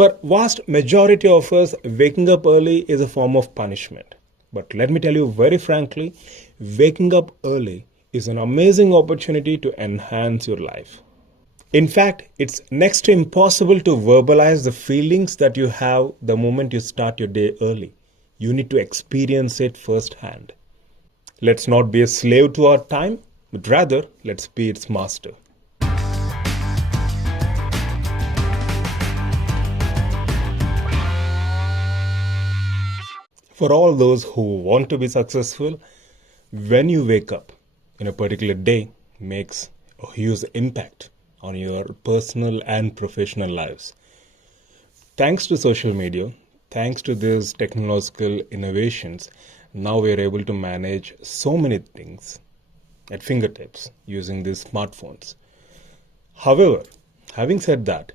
For vast majority of us, waking up early is a form of punishment. But let me tell you very frankly, waking up early is an amazing opportunity to enhance your life. In fact, it's next to impossible to verbalize the feelings that you have the moment you start your day early. You need to experience it firsthand. Let's not be a slave to our time, but rather let's be its master. For all those who want to be successful, when you wake up in a particular day makes a huge impact on your personal and professional lives. Thanks to social media, thanks to these technological innovations, now we are able to manage so many things at fingertips using these smartphones. However, having said that,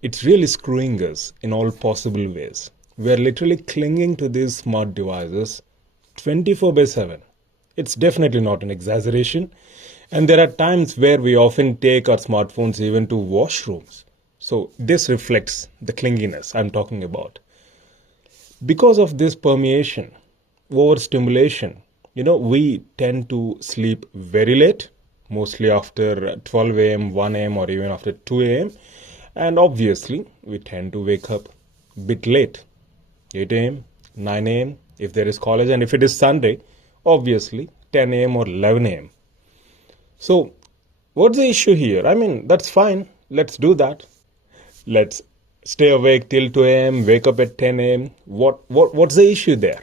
it's really screwing us in all possible ways. We are literally clinging to these smart devices 24/7. It's definitely not an exaggeration. And there are times where we often take our smartphones even to washrooms. So this reflects the clinginess I'm talking about. Because of this permeation, overstimulation, we tend to sleep very late, mostly after 12 a.m., 1 a.m. or even after 2 a.m. And obviously, we tend to wake up a bit late. 8 a.m., 9 a.m. if there is college, and if it is Sunday, obviously 10 a.m. or 11 a.m. So, what's the issue here? I mean, that's fine. Let's do that. Let's stay awake till 2 a.m., wake up at 10 a.m. What's the issue there?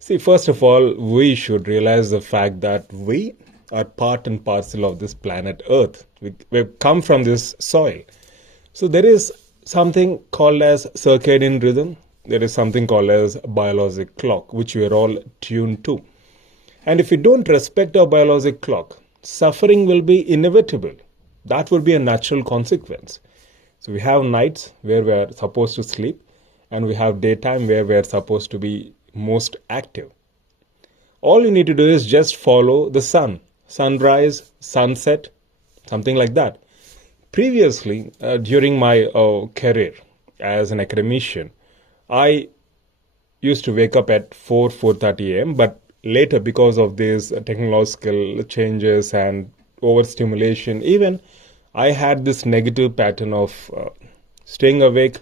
See, first of all, we should realize the fact that we are part and parcel of this planet Earth. We've come from this soil. So there is something called as circadian rhythm. There is something called as biologic clock, which we are all tuned to. And if we don't respect our biologic clock, suffering will be inevitable. That would be a natural consequence. So we have nights where we are supposed to sleep, and we have daytime where we are supposed to be most active. All you need to do is just follow the sun, sunrise, sunset, something like that. Previously, during my career as an academician, I used to wake up at 4:30 a.m., but later, because of these technological changes and overstimulation, even I had this negative pattern of staying awake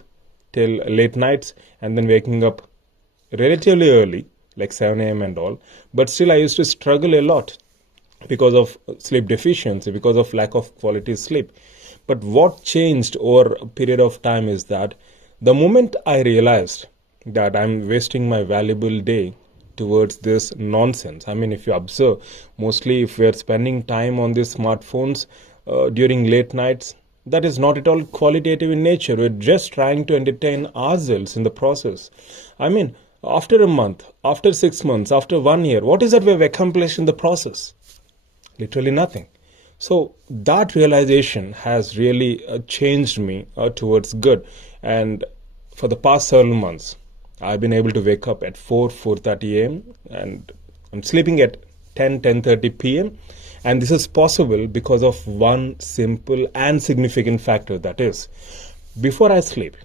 till late nights and then waking up relatively early, like 7 a.m. and all. But still, I used to struggle a lot because of sleep deficiency, because of lack of quality sleep. But what changed over a period of time is that the moment I realized that I'm wasting my valuable day towards this nonsense. I mean, if you observe, mostly if we're spending time on these smartphones during late nights, that is not at all qualitative in nature. We're just trying to entertain ourselves in the process. I mean, after a month, after 6 months, after 1 year, what is that we've accomplished in the process? Literally nothing. So that realization has really changed me towards good. And for the past several months, I've been able to wake up at 4:30 a.m. and I'm sleeping at 10:30 p.m. And this is possible because of one simple and significant factor, that is, before I sleep,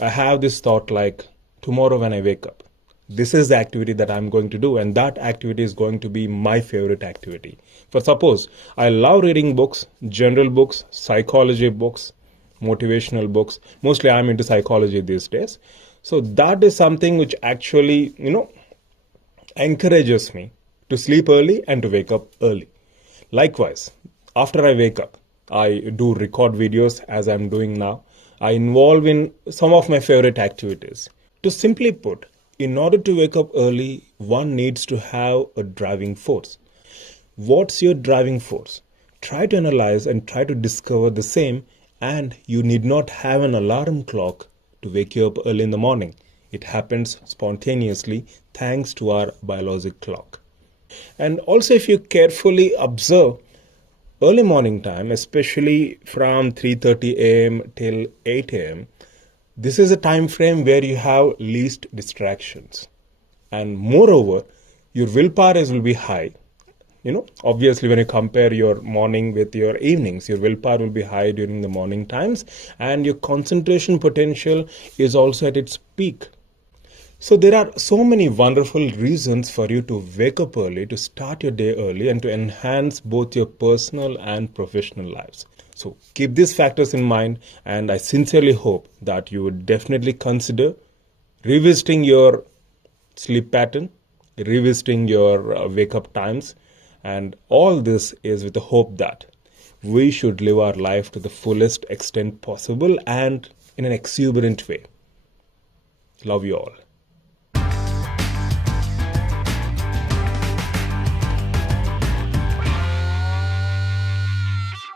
I have this thought like, tomorrow when I wake up, this is the activity that I'm going to do, and that activity is going to be my favorite activity. For suppose, I love reading books, general books, psychology books, motivational books. Mostly I'm into psychology these days. So that is something which actually, encourages me to sleep early and to wake up early. Likewise, after I wake up, I do record videos as I'm doing now. I involve in some of my favorite activities. To simply put, in order to wake up early, one needs to have a driving force. What's your driving force? Try to analyze and try to discover the same, and you need not have an alarm clock to wake you up early in the morning. It happens spontaneously thanks to our biologic clock. And also, if you carefully observe, early morning time, especially from 3:30 a.m. till 8 a.m., this is a time frame where you have least distractions. And moreover, your willpower will be high. Obviously, when you compare your morning with your evenings, your willpower will be high during the morning times, and your concentration potential is also at its peak. So there are so many wonderful reasons for you to wake up early, to start your day early, and to enhance both your personal and professional lives. So keep these factors in mind, and I sincerely hope that you would definitely consider revisiting your sleep pattern, revisiting your wake up times, and all this is with the hope that we should live our life to the fullest extent possible and in an exuberant way. Love you all.